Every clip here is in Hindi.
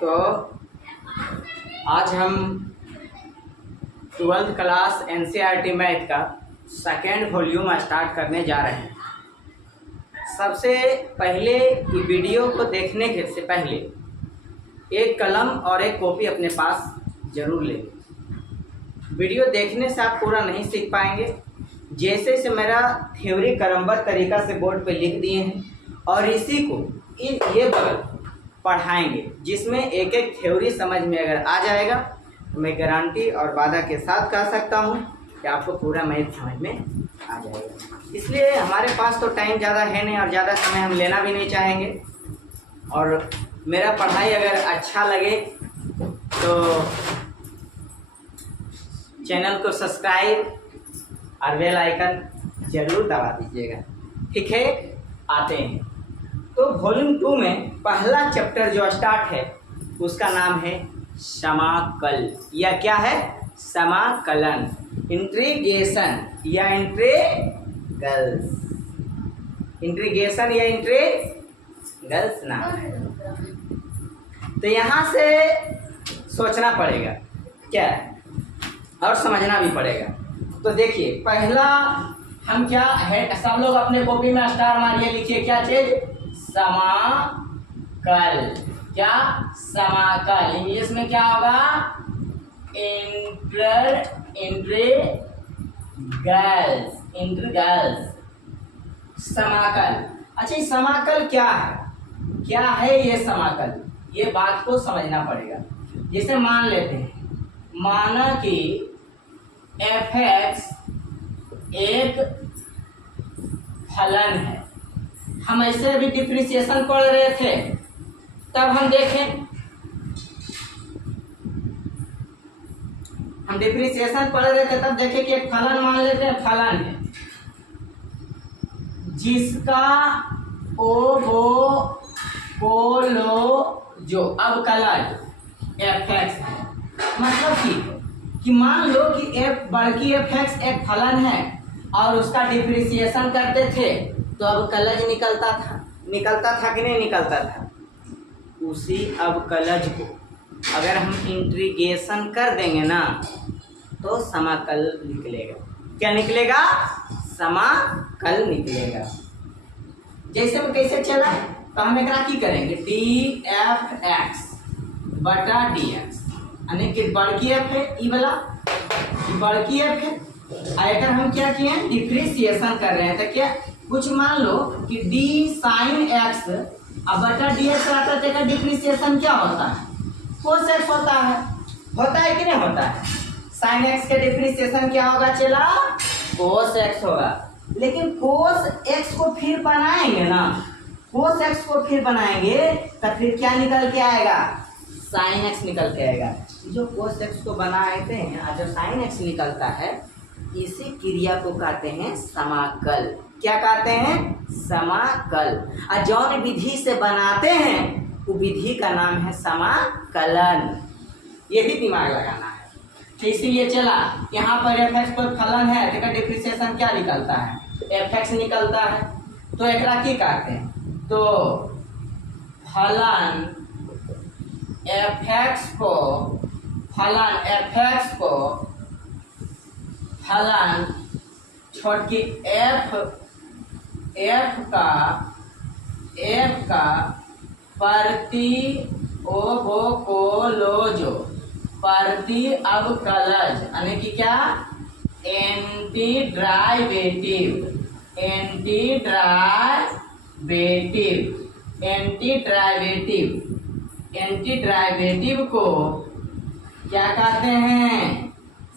तो आज हम 12th क्लास NCERT मैथ का सेकेंड वॉल्यूम स्टार्ट करने जा रहे हैं। सबसे पहले वीडियो को देखने के से पहले एक कलम और एक कॉपी अपने पास जरूर लें। वीडियो देखने से आप पूरा नहीं सीख पाएंगे। जैसे से मेरा थ्योरी क्रमबद्ध तरीका से बोर्ड पे लिख दिए हैं और इसी को ये बगल पढ़ाएंगे, जिसमें एक एक थ्योरी समझ में अगर आ जाएगा तो मैं गारंटी और वादा के साथ कह सकता हूँ कि आपको पूरा मैथ समझ में आ जाएगा। इसलिए हमारे पास तो टाइम ज़्यादा है नहीं और ज़्यादा समय हम लेना भी नहीं चाहेंगे। और मेरा पढ़ाई अगर अच्छा लगे तो चैनल को सब्सक्राइब और बेल आइकन जरूर दबा दीजिएगा। ठीक है, आते हैं। तो वॉल्यूम 2 में पहला चैप्टर जो स्टार्ट है उसका नाम है समाकल, या क्या है? समाकलन, इंटीग्रेशन या इंटीग्रल्स, इंटीग्रेशन या इंटीग्रल्स नाम है। तो यहाँ से सोचना पड़ेगा क्या है और समझना भी पड़ेगा। तो देखिए, पहला हम क्या है, सब लोग अपने कॉपी में स्टार मारिए, लिखिए क्या चीज? समाकल। क्या? समाकल। इंग्लिश में क्या होगा? इंटीग्रल्स, समाकल। अच्छा, ये समाकल क्या है? क्या है ये समाकल? ये बात को समझना पड़ेगा। जैसे मान लेते हैं, माना कि f(x) एक फलन है। हम ऐसे अभी डिफरेंशिएशन पढ़ रहे थे, तब हम देखें, हम डिफरेंशिएशन पढ़ रहे थे तब देखें कि एक फलन मान लेते हैं, फलन है जिसका जो अवकलज f(x) है। मतलब कि मान लो कि बड़की f(x) एक फलन है और उसका डिफरेंशिएशन करते थे तो अवकलज निकलता था कि नहीं निकलता था? उसी अवकलज को अगर हम इंटीग्रेशन कर देंगे ना तो समाकल निकलेगा। क्या निकलेगा? समाकल निकलेगा। जैसे में कैसे चला, तो हम एक की करेंगे df(x) बटा dx, यानी कि बड़की f है, ई वाला बड़की f है। अगर हम क्या किए हैं, डिफरेंशिएशन कर रहे हैं, तो क्या कुछ मान लो कि d sin x अब बटा dx आता है, तो डिफरेंशिएशन क्या होता है? cos x होता है कि नहीं होता है? sin x के डिफरेंशिएशन क्या होगा? चला cos x होगा। लेकिन cos x को फिर बनाएंगे ना, cos x को फिर बनाएंगे तो फिर क्या निकल के आएगा? sin x निकल के आएगा। जो cos x को बनाते हैं और जो sin x निकलता है, इसी क्रिया को कहते हैं समाकल। क्या कहते हैं? समाकल। और जौन विधि से बनाते हैं वो विधि का नाम है समाकलन। ये भी दिमाग लगाना है। तो इसीलिए चला, यहाँ पर f(x) कोई फलन है, तो डिफरेंशिएशन क्या निकलता है? f(x) निकलता है। तो एक की कहते हैं, तो फलन f(x) को फलन छोटी f का प्रति अवकलज, यानी कि क्या? एंटीड्राइवेटिव को क्या कहते हैं?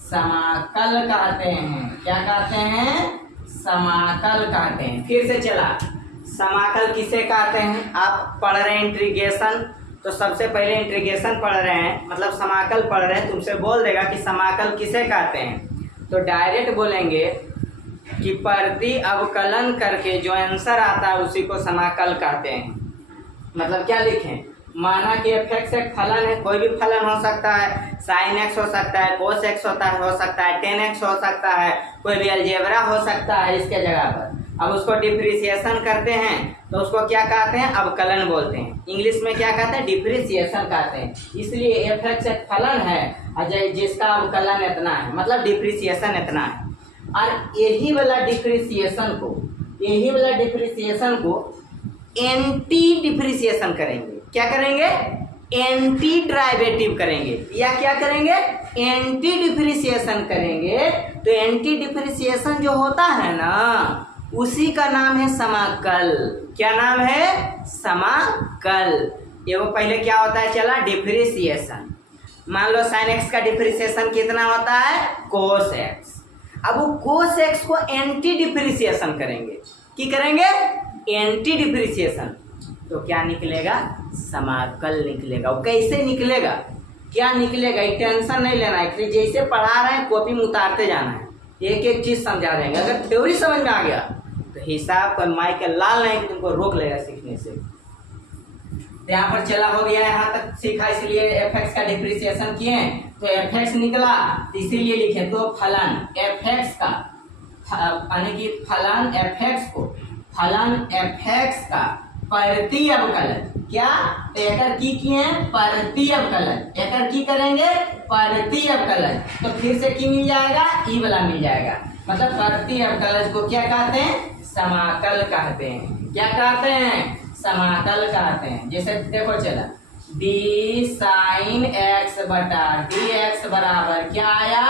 समाकल कहते हैं। क्या कहते हैं? समाकल कहते हैं। फिर से चला, समाकल किसे कहते हैं? आप पढ़ रहे हैं इंटीग्रेशन, तो सबसे पहले इंटीग्रेशन पढ़ रहे हैं, मतलब समाकल पढ़ रहे हैं, तुमसे बोल देगा कि समाकल किसे कहते हैं। तो डायरेक्ट बोलेंगे कि प्रति अवकलन करके जो आंसर आता है उसी को समाकल कहते हैं। मतलब क्या लिखें? माना कि f(x) एक फलन है, कोई भी फलन हो सकता है, sin x हो सकता है, cos x हो सकता है, tan x हो सकता है, कोई भी अलजेब्रा हो सकता है इसके जगह पर। अब उसको डिप्रिसिएशन करते हैं तो उसको क्या कहते हैं, अवकलन बोलते हैं। इंग्लिश में क्या कहते हैं, डिप्रिसिएशन कहते हैं। इसलिए एफ एक्स एक फलन है और जिसका अवकलन इतना है, मतलब डिप्रिसिएशन इतना है। और यही वाला डिप्रिसिएशन को एंटी डिप्रिसिएशन करेंगे। क्या करेंगे, एंटी डेरिवेटिव करेंगे, या क्या करेंगे, एंटी डिप्रिसिएशन करेंगे। तो एंटी डिप्रिसिएशन जो होता है ना, उसी का नाम है समाकल। क्या नाम है, समाकल। ये वो पहले क्या होता है, चला डिप्रिसिएशन। मान लो साइन एक्स का डिप्रिसिएशन कितना होता है, कोस एक्स। अब वो कोस एक्स को एंटी डिप्रिसिएशन करेंगे। की करेंगे, एंटी डिप्रिसिएशन। तो क्या निकलेगा, समाकल निकलेगा। वो कैसे निकलेगा, क्या निकलेगा, ये टेंशन नहीं लेना है। जैसे पढ़ा रहे हैं कॉपी में उतारते जाना है, एक एक चीज समझा देंगे। अगर थ्योरी समझ में आ गया तो हिसाब का माइक का लाल नहीं तुमको रोक लेगा सीखने से। तो यहाँ पर चला हो गया, यहाँ तक सीखा, इसलिए एफ एक्स का डिप्रिसिएशन किए तो एफ एक्स निकला, इसीलिए लिखे। तो फलन एफ एक्स का, यानी कि फलन एफ एक्स को, फलन एफ एक्स का प्रति अवकलन, क्या एकर की किए हैं, प्रति अवकलन। एकर की करेंगे, प्रति अवकलन। तो फिर से की मिल जाएगा, ई वाला मिल जाएगा। मतलब प्रति अवकलन को क्या कहते हैं, समाकल कहते हैं। क्या कहते हैं, समाकल कहते हैं। जैसे देखो चला, डी साइन एक्स बटा डी एक्स बराबर क्या आया,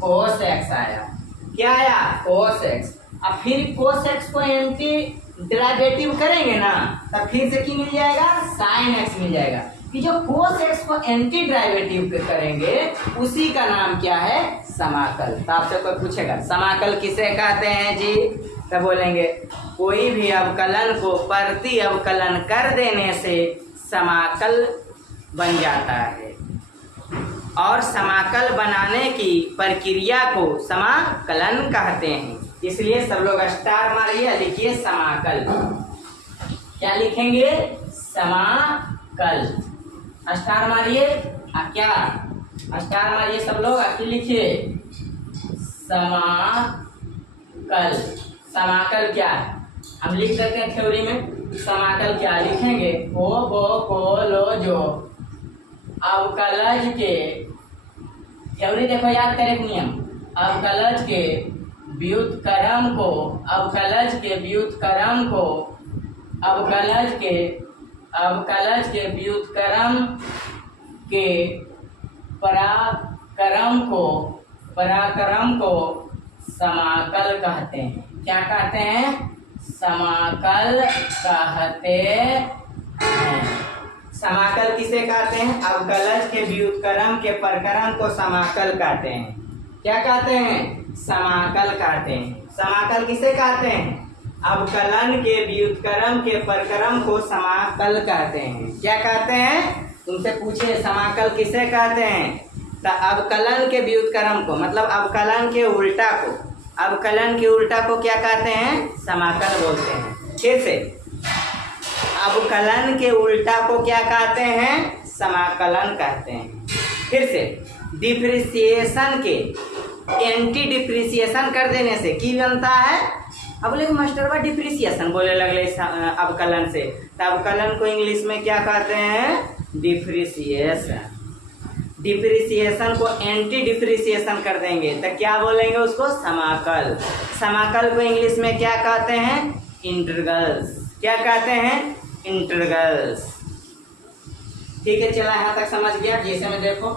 कोस एक्स आया। क्या आया, कोस एक्स। अब फिर कोस एक्स को एंटी डेरिवेटिव करेंगे ना, तब फिर से की मिल जाएगा, साइन एक्स मिल जाएगा। कि जो कोस एक्स को एंटी डेरिवेटिव करेंगे उसी का नाम क्या है, समाकल। तो आपसे कोई पूछेगा समाकल किसे कहते हैं जी, तो बोलेंगे कोई भी अवकलन को प्रति अवकलन कर देने से समाकल बन जाता है। और समाकल बनाने की प्रक्रिया को समाकलन कहते हैं। इसलिए सब लोग स्टार मारिए, लिखिए समाकल। क्या लिखेंगे, समाकल। स्टार मारिए, क्या स्टार मारिए सब लोग, आखिर लिखिए समाकल। समाकल क्या है, हम लिख देते हैं थ्योरी में। समाकल क्या लिखेंगे, ओ बो को लो जो अवकलज के, थ्योरी देखो याद करें नियम, अवकलज के व्युत्क्रम को, अवकलज के व्युत्क्रम को, अवकलज के व्युत्क्रम के पराक्रम को समाकल कहते हैं। क्या कहते हैं, समाकल कहते हैं। समाकल किसे कहते हैं, अवकलज के व्युत्क्रम के प्रक्रम को समाकल कहते हैं। क्या कहते हैं, समाकल कहते हैं। समाकल किसे कहते हैं, अवकलन के व्युत्क्रम के प्रक्रम को समाकल कहते हैं। क्या कहते हैं, तुमसे पूछे समाकल किसे कहते हैं, तो अवकलन के व्युत्क्रम को, मतलब अवकलन के उल्टा को, अवकलन के उल्टा को क्या कहते हैं, समाकल बोलते हैं। फिर से, अवकलन के उल्टा को क्या कहते हैं, समाकलन कहते हैं। फिर से, डिप्रिसिएशन के एंटी डिप्रिसिएशन कर देने से की बनता है। अब बोले मास्टरवा डिप्रिसिएशन बोले लगले अवकलन से, तो अवकलन को इंग्लिश में क्या कहते हैं, डिप्रिसिएशन। डिप्रिसिएशन को एंटी डिप्रिसिएशन कर देंगे तो क्या बोलेंगे उसको, समाकल। समाकल को इंग्लिश में क्या कहते हैं, इंटीग्रल्स। क्या कहते हैं, इंटीग्रल्स। ठीक है, चला यहाँ तक समझ गया। जैसे में देखो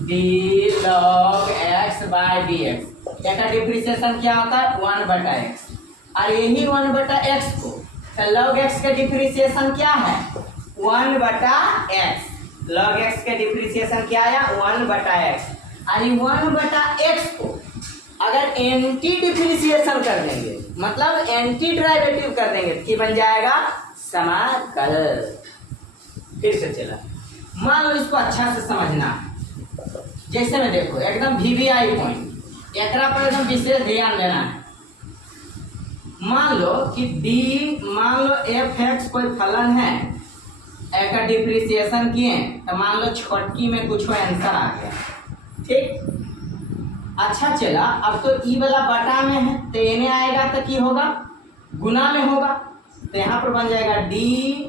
d log x by d x, इसका डिप्रिसिएशन क्या होता है, 1/x। और यही 1/x को, तो लॉग एक्स का डिप्रिसिएशन क्या है, 1/x। लॉग एक्स के डिप्रिसिएशन क्या आया, 1/x। और 1/x को अगर एंटी डिप्रिसिएशन कर देंगे, मतलब एंटी डेरिवेटिव कर देंगे, तो बन जाएगा समाकल। फिर से चला, मान लो इसको अच्छा से समझना। जैसे में देखो एकदम वीवीआई पॉइंट, एकरा पर एकदम विशेष ध्यान देना है। मान लो कि मान लो एफ एक्स कोई फलन है, एक डिप्रिसिएशन किए, तो मान लो छोटकी में कुछ आंसर आ गया। ठीक, अच्छा चला, अब तो ई वाला बटा में है, तो एने आएगा तो की होगा, गुना में होगा, तो यहाँ पर बन जाएगा डी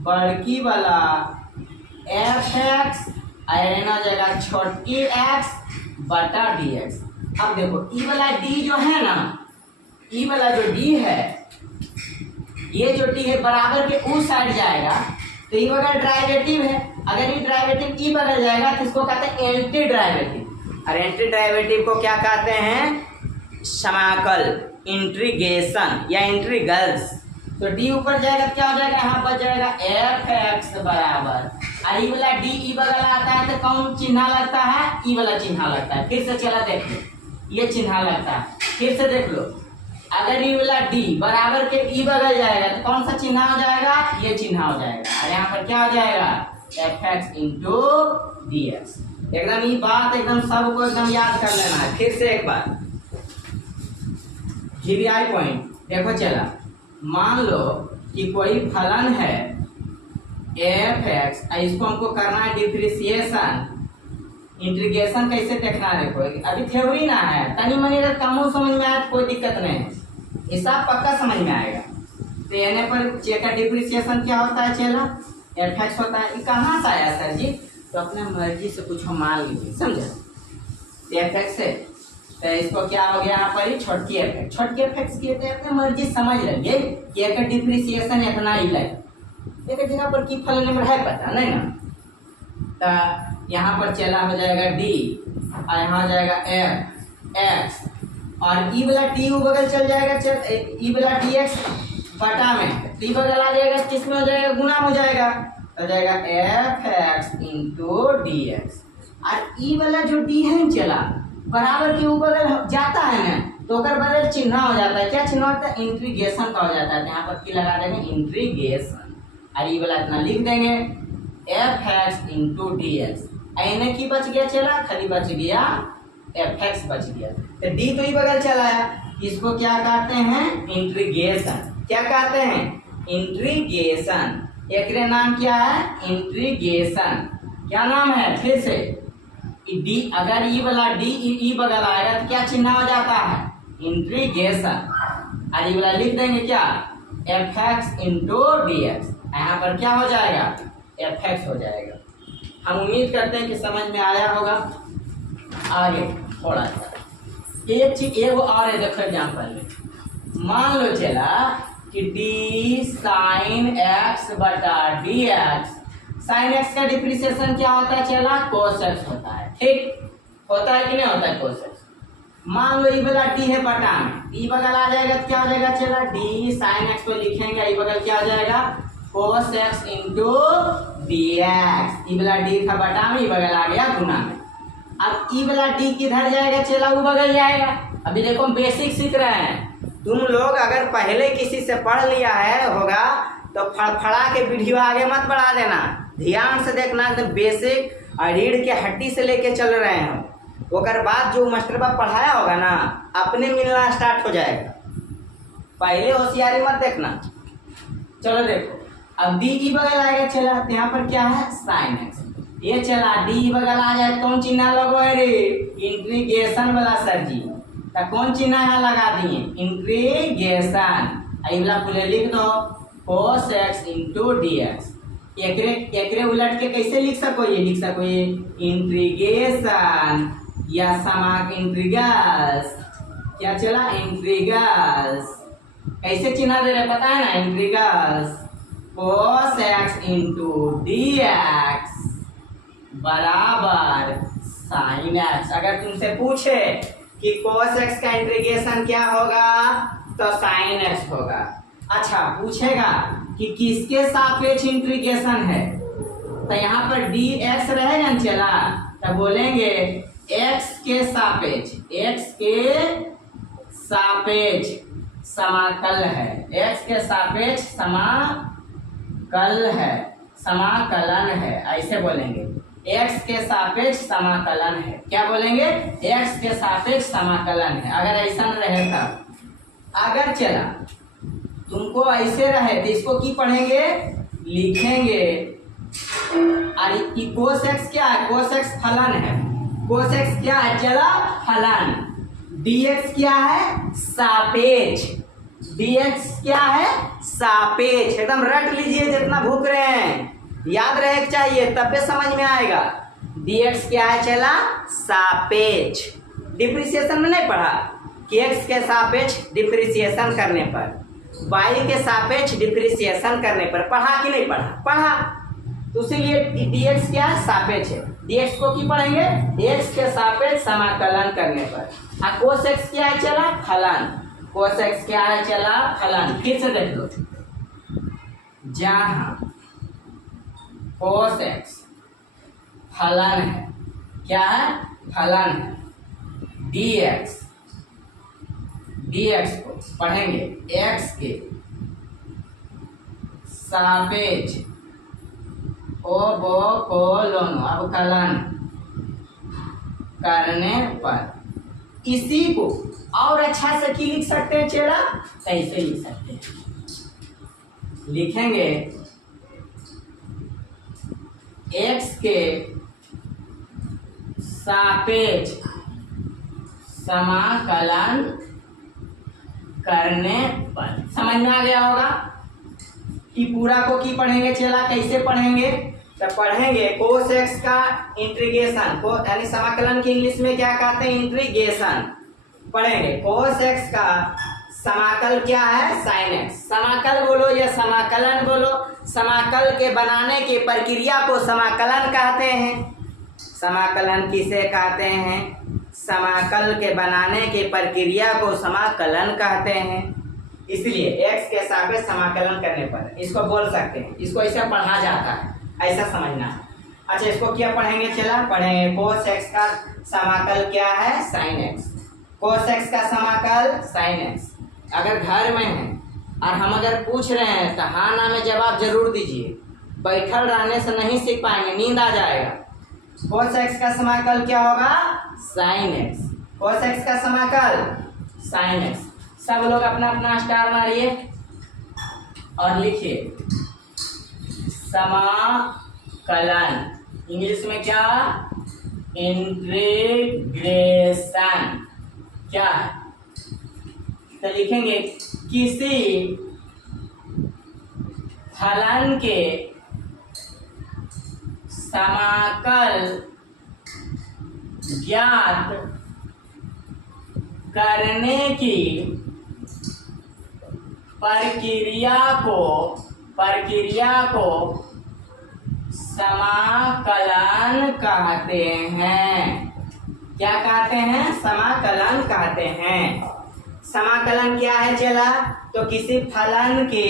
बड़की वाला एफ एक्स और हो जाएगा छोटी एक्स बटा डी एक्स। अब देखो ई वाला डी जो है ना, ई वाला जो डी है, ये जो डी है बराबर के उस साइड जाएगा, तो ई बगल डेरिवेटिव है। अगर ये डेरिवेटिव ई बगल जाएगा तो इसको कहते हैं एंटी डेरिवेटिव, और एंटी डेरिवेटिव को क्या कहते हैं? समाकल, इंटीग्रेशन या इंटीग्रल्स। तो डी ऊपर जाएगा तो क्या हो जाएगा? यहाँ पर जाएगा एफ एक्स बराबर, और ई वाला डी ई बगल आता है तो कौन चिन्ह लगता है? ई वाला चिन्ह लगता है। फिर से चला देख लो, ये चिन्ह लगता है, फिर से देख लो। अगर ई वाला डी बराबर के ई बगल जाएगा तो कौन सा चिन्ह हो जाएगा? ये चिन्ह हो जाएगा, और यहाँ पर क्या हो जाएगा? F x into d x. एकदम ये बात एकदम सबको एकदम याद कर लेना है। फिर से एक बार जीबीआई पॉइंट देखो, चला मान लो कि कोई फलन है एफ एक्स, इसको हमको करना है डिफरेंशिएशन, इंटीग्रेशन कैसे देखना है? देखो अभी थ्योरी ना है, तनी मनी अगर कम समझ में आए तो कोई दिक्कत नहीं है, हिसाब पक्का समझ में आएगा। तो एने पर चेक डिफरेंशिएशन क्या होता है? चला एफ एक्स होता है। ये कहाँ से आया सर जी? तो अपने मर्जी से कुछ मान लीजिए, समझे? एफ एक्स है तो इसको क्या हो गया यहाँ पर? छोटकी एफ एक्स, छोटकी एफ एक्स की अपने मर्जी समझ लेंगे कि एक डिफरेंशिएशन इतना ही लगे, एक जगह पर की फल नंबर है पता नहीं ना। तो यहाँ पर चला हो जाएगा डी, और यहाँ हो जाएगा एफ एक्स, और ई वाला टी u बगल चल जाएगा, ई वाला डी एक्स बटा में टी बगल आ जाएगा, किसमें हो जाएगा? गुना हो जाएगा, हो जाएगा F x into d x. और ई वाला जो डी है चला बराबर के ऊपर जाता है ना, तो अगर बदल चिन्ह हो जाता है। क्या चिन्ह होता है? इंटीग्रेशन का हो जाता है। यहाँ पर की लगा देंगे इंटीग्रेशन, और ये वाला इतना लिख देंगे F x into d x. एने की बच गया? चला खाली बच गया एफ एक्स बच गया। तो डी तो ही बगल चला आया, इसको क्या कहते हैं? इंटीग्रेशन। क्या कहते हैं? इंटीग्रेशन। एक नाम क्या है? इंटीग्रेशन। क्या नाम है? फिर से डी, अगर ई वाला डी ई बगल आएगा तो क्या चिन्ह हो जाता है? इंटीग्रेशन। और ये वाला लिख देंगे क्या? F x into d x. यहाँ पर क्या हो जाएगा? एफ एक्स हो जाएगा। हम उम्मीद करते हैं कि समझ में आया होगा। आगे थोड़ा सा एक चीज एगो और है, देखो एग्जाम्पल में मान लो चला कि डी साइन एक्स बटा डी एक्स। साइन एक्स का डिप्रिसिएशन क्या होता है? चला कोस एक्स होता है। ठीक होता है कि नहीं होता है कोस एक्स? मान लो ई वाला डी है बटा में, ई बगल आ जाएगा तो क्या हो जाएगा? चला डी साइन एक्स को लिखेंगे, ई बगल क्या हो जाएगा? Cos x into d x. E वाला डी था बटा में, ई बगल आ गया गुना में। अब ई वाला डी किधर जाएगा? चला वो बगल जाएगा। अभी देखो हम बेसिक सीख रहे हैं। तुम लोग अगर पहले किसी से पढ़ लिया है होगा तो फड़फड़ा के वीडियो आगे मत बढ़ा देना, ध्यान से देखना। एकदम बेसिक और रीढ़ के हड्डी से लेके चल रहे हैं। ओकर बाद जो मास्टर बाप पढ़ाया होगा ना, अपने मिलना स्टार्ट हो जाएगा। पहले होशियारी मत देखना। चलो देखो, अब डी ई बगल आएगा, चला यहाँ पर क्या है? Sine x. ये चला डी बगल आ जाए, कौन चिन्ह लगो है रे? इंटीग्रेशन वाला सर जी। तो कौन चिन्ह यहाँ लगा दिए? इंटीग्रेशन। आई वाला पूरे लिख दो cos x into d x. एकरे उलट के कैसे लिख सको? ये लिख सको ये इंटीग्रेशन या समाक इंटीग्रल्स। क्या चला? इंटीग्रल्स। कैसे चिन्ह दे रहे पता है ना? Integrals cos x into d x बराबर साइन एक्स। अगर तुमसे पूछे कि cos x का इंटीग्रेशन क्या होगा तो साइन एक्स होगा। अच्छा पूछेगा कि किसके सापेक्ष इंटीग्रेशन है, तो यहाँ पर डी एक्स रहेगा ना चला, तो बोलेंगे x के सापेक्ष, x के सापेक्ष समाकल है, x के सापेक्ष समाकल है, समाकलन है, ऐसे बोलेंगे। x के सापेक्ष समाकलन है। क्या बोलेंगे? x के सापेक्ष समाकलन है। अगर ऐसा रहे तब। अगर चला तुमको ऐसे रहे तो इसको की पढ़ेंगे? लिखेंगे। अरे कोस एक्स क्या है? कोस एक्स फलन है। कोस एक्स क्या है? चला फलन। डी एक्स क्या है? सापेक्ष। dx क्या है? सापेक्ष। एकदम रट लीजिए जितना भूख रहे हैं, याद रहे चाहिए तब भी समझ में आएगा। dx क्या है चला? सापेक्ष। डिप्रिसिएशन में नहीं पढ़ा कि x के सापेक्ष डिप्रिसिएशन करने पर, y के सापेक्ष डिप्रिसिएशन करने पर पढ़ा कि नहीं पढ़ा? पढ़ा। तो इसीलिए dx क्या है? सापेक्ष है। dx को की पढ़ेंगे? x के सापेक्ष समाकलन करने पर। cos x क्या है चला? फलन। cos x क्या है चला? फलन। फिर से देख लो, जहां cos x फलन है, क्या है? फलन है, dx को पढ़ेंगे x के सापेक्ष अवकलन करने पर। इसी को और अच्छा से की लिख सकते हैं चेला? कैसे लिख सकते हैं? लिखेंगे x के सापेक्ष समाकलन करने पर। समझ में आ गया होगा कि पूरा को की पढ़ेंगे चेला? कैसे पढ़ेंगे? तो पढ़ेंगे cos x का इंटीग्रेशन को, यानी समाकलन की इंग्लिश में क्या कहते हैं? इंटीग्रेशन। पढ़ेंगे cos x का समाकल क्या है? sin x। समाकल बोलो या समाकलन बोलो, समाकल के बनाने की प्रक्रिया को समाकलन कहते हैं। समाकलन किसे कहते हैं? समाकल के बनाने की प्रक्रिया को समाकलन कहते हैं। इसलिए x के सापेक्ष समाकलन करने पर इसको बोल सकते हैं, इसको ऐसे पढ़ा जाता है, ऐसा समझना है। अच्छा, इसको क्या पढ़ेंगे चला? पढ़ेंगे cos x का समाकल क्या है? sin x। cos x का समाकल sin x। अगर घर में है और हम अगर पूछ रहे हैं तो हाँ ना में जवाब जरूर दीजिए, बैठल रहने से नहीं सीख पाएंगे, नींद आ जाएगा। cos x का समाकल क्या होगा? sin x। cos x का समाकल sin x। सब लोग अपना अपना स्टार मारिए और लिखिए समाकलन। इंग्लिश में क्या? इंटीग्रेशन। क्या है? तो लिखेंगे किसी फलन के समाकल ज्ञात करने की प्रक्रिया को समाकलन कहते हैं। क्या कहते हैं? समाकलन कहते हैं। समाकलन क्या है चला? तो किसी फलन के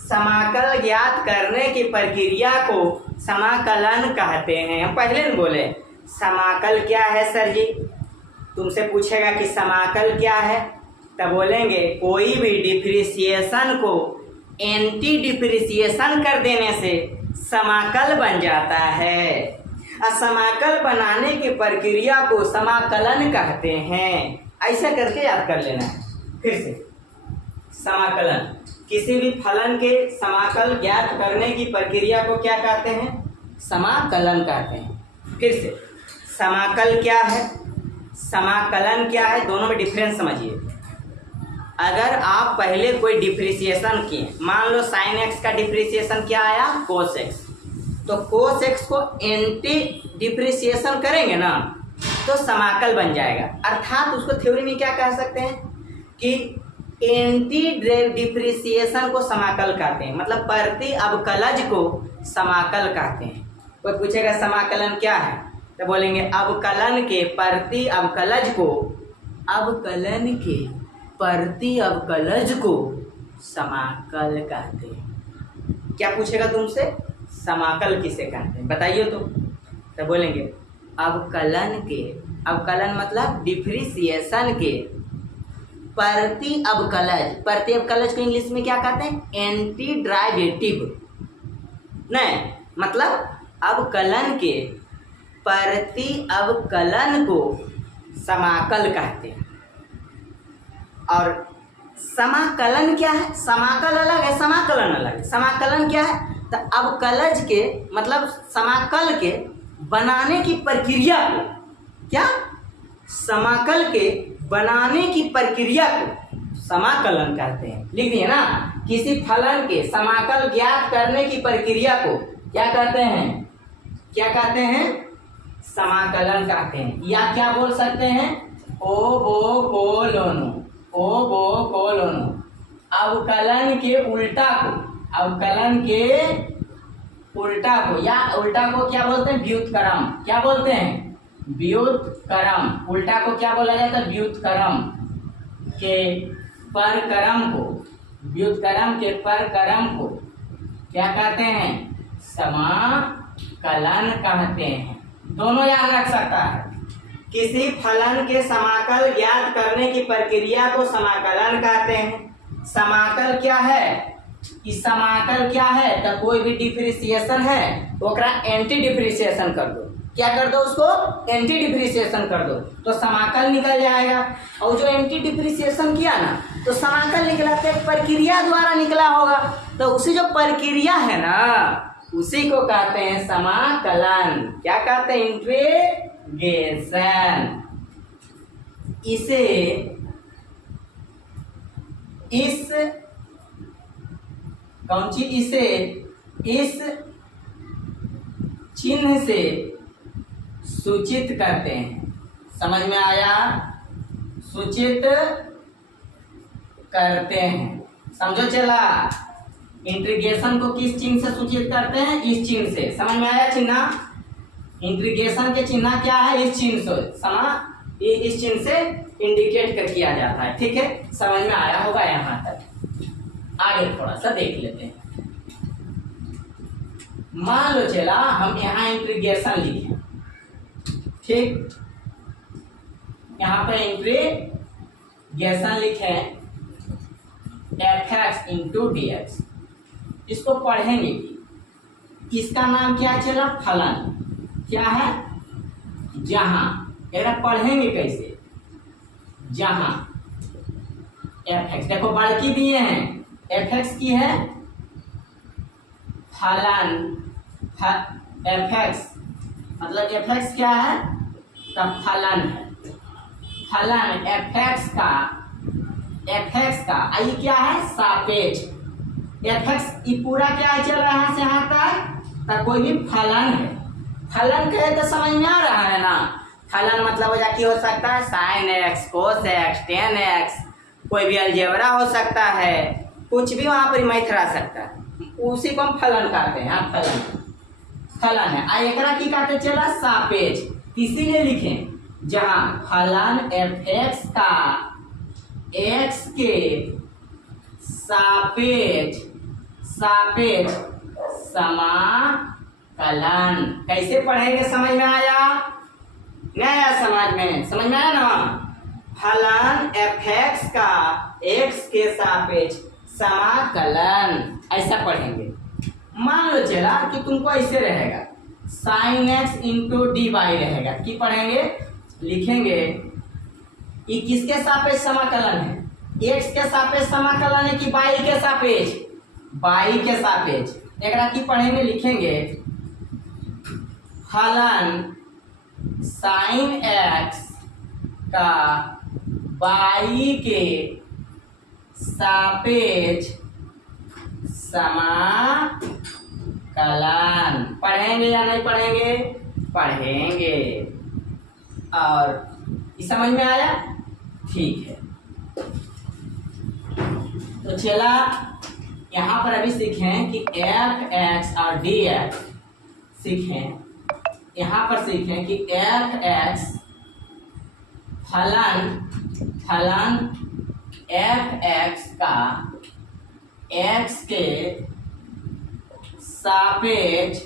समाकल ज्ञात करने की प्रक्रिया को समाकलन कहते हैं। हम पहले न बोले समाकल क्या है सर जी? तुमसे पूछेगा कि समाकल क्या है, तब बोलेंगे कोई भी डिप्रिसिएशन को एंटी डिप्रिसिएशन कर देने से समाकल बन जाता है। समाकल बनाने की प्रक्रिया को समाकलन कहते हैं। ऐसा करके याद कर लेना है। फिर से समाकलन, किसी भी फलन के समाकल ज्ञात करने की प्रक्रिया को क्या कहते हैं? समाकलन कहते हैं। फिर से समाकल क्या है, समाकलन क्या है, दोनों में डिफरेंस समझिए। अगर आप पहले कोई डिप्रिसिएशन किए, मान लो sin x का डिप्रिसिएशन क्या आया? cos x। तो cos x को एंटी डिप्रिसिएशन करेंगे ना तो समाकल बन जाएगा। अर्थात उसको थ्योरी में क्या कह सकते हैं कि एंटी डिप्रिसिएशन को समाकल कहते हैं, मतलब प्रति अवकलज को समाकल कहते हैं। कोई पूछेगा समाकलन क्या है, तो बोलेंगे अवकलन के प्रति अवकलज को, अवकलन के प्रति अवकलज को समाकल कहते हैं। क्या पूछेगा तुमसे? समाकल किसे कहते हैं बताइए तो बोलेंगे अवकलन के, अवकलन मतलब डिप्रिसिएशन के प्रति अवकलज। प्रति अवकलज को इंग्लिश में क्या कहते हैं? Anti derivative. नहीं, मतलब अवकलन के प्रति अवकलन को समाकल कहते हैं। और समाकलन क्या है? समाकल अलग है, समाकलन अलग है। समाकलन क्या है? तो अवकलज के मतलब समाकल के बनाने की प्रक्रिया को, क्या? समाकल के बनाने की प्रक्रिया को समाकलन कहते हैं। लिख दिए ना, किसी फलन के समाकल ज्ञात करने की प्रक्रिया को क्या कहते हैं, क्या कहते हैं, समाकलन कहते हैं। या क्या बोल सकते हैं, ओबोकोलोनो, ओबोकोलोनो। अवकलन के उल्टा को, अवकलन के उल्टा को, या उल्टा को क्या बोलते हैं, व्युत्क्रम। क्या बोलते हैं, व्युत्क्रम। उल्टा को क्या बोला जाता है, व्युत्क्रम के परक्रम को, व्युत्क्रम के परक्रम को क्या कहते हैं, समाकलन कहते हैं। दोनों याद रख सकता है। किसी फलन के समाकल ज्ञात करने की प्रक्रिया को समाकलन कहते हैं। समाकल क्या है, कि समाकल क्या है, तो कोई भी डिफरेंशिएशन है ओकरा एंटी डिफरेंशिएशन कर दो। क्या कर दो, उसको एंटी डिफरेंशिएशन कर दो तो समाकल निकल जाएगा। और जो एंटी डिफरेंशिएशन किया ना तो समाकल निकला, तो प्रक्रिया द्वारा निकला होगा, तो उसी जो प्रक्रिया है ना उसी को कहते हैं समाकलन। क्या कहते हैं, इंटीग्रेशन। इसे इस कौन सी, इसे इस चिन्ह से सूचित करते हैं। समझ में आया, सूचित करते हैं, समझो चला। इंटीग्रेशन को किस चिन्ह से सूचित करते हैं, इस चिन्ह से। समझ में आया चिन्ह, इंटीग्रेशन के चिन्ह क्या है, इस चिन्ह से, इस चिन्ह से इंडिकेट कर किया जाता है। ठीक है, समझ में आया होगा यहाँ तक। आगे थोड़ा सा देख लेते हैं। मान लो चला हम यहाँ इंटीग्रेशन लिखे, ठीक, यहाँ पर इंटीग्रेशन लिखे fx इंटू डी एक्स। इसको पढ़ेंगे कि इसका नाम क्या चला, फलन। क्या है, जहां, अगर पढ़ेंगे कैसे, जहां fx, देखो बड़की दिए हैं, fx की है फलन, fx मतलब fx क्या है, तब फलन है। फलन fx का आई क्या है, सापेक्ष। fx ये पूरा क्या चल रहा है से यहाँ तक कोई भी फलन है। फलन कहे तो समझ में आ रहा है ना। फलन मतलब हो जाती हो सकता है sine x, cos x, ten x, कोई भी अलजेब्रा हो सकता है, कुछ भी वहाँ पर मैथ रह सकता है, उसी को हम फलन कहते हैं। हाँ, फलन है। आ एकरा की कहते चला, सापेक्ष। इसीलिए लिखें जहाँ फलन fx का x के सापेक्ष समाकलन। कैसे पढ़ेंगे, समझ में आया, नहीं आया, समझ में आया ना। फलन fx का x के सापेक्ष समाकलन, ऐसा पढ़ेंगे। मान लो चला कि तुमको ऐसे रहेगा, sine x into d y रहेगा। कि पढ़ेंगे, लिखेंगे ये किसके सापेक्ष समाकलन है, एक्स के सापेक्ष समाकलन है कि वाई के सापेक्ष, वाई के सापेक्ष। एकरा की पढ़ेंगे, लिखेंगे फलन साइन एक्स का वाई के सापेक्ष समाकलन। पढ़ेंगे या नहीं पढ़ेंगे, पढ़ेंगे। और ये समझ में आया, ठीक है। तो चला यहाँ पर अभी सीखें कि एफ एक्स और डी एक्स सीखें। यहाँ पर सीखें कि एफ एक्स फलन एफ एक्स का एक्स के सापेक्ष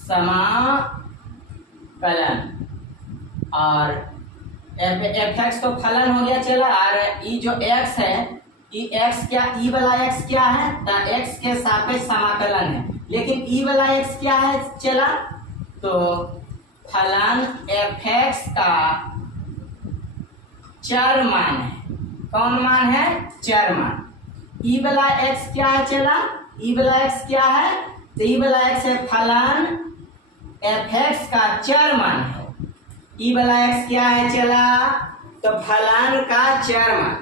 समाकलन। और एफ एक्स तो फलन हो गया चला, और ई जो एक्स है, ई एक्स क्या, ई वाला एक्स क्या है, तो एक्स के सापेक्ष समाकलन है। लेकिन ई वाला एक्स क्या है चला, तो फलन एफ एक्स का चर मान है। कौन मान है, चर मान। ई वाला एक्स क्या है चला, ई वाला एक्स क्या है, तो ई वाला एक्स है फलन एफ एक्स का चर मान है। ई वाला एक्स क्या है चला, तो फलन का चर मान।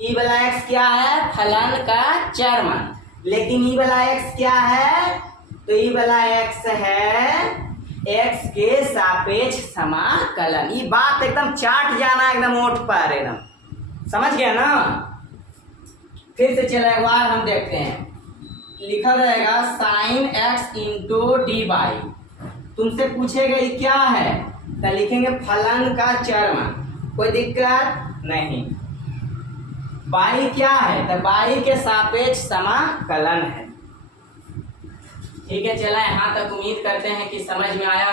ई वाला x क्या है, फलन का चर मान। लेकिन ई वाला x क्या है, तो ई वाला x है x के सापेक्ष समाकलन। ये बात एकदम चाट जाना, एकदम ओठ पर, एकदम समझ गया ना। फिर से चलो एक बार हम देखते हैं, लिखा रहेगा sine x into d by. तुमसे पूछेगा ये क्या है, तो लिखेंगे फलन का चर मान, कोई दिक्कत नहीं। बाई क्या है, तो बाई के सापेक्ष समाकलन है। ठीक है, चला यहाँ तक उम्मीद करते हैं कि समझ में आया।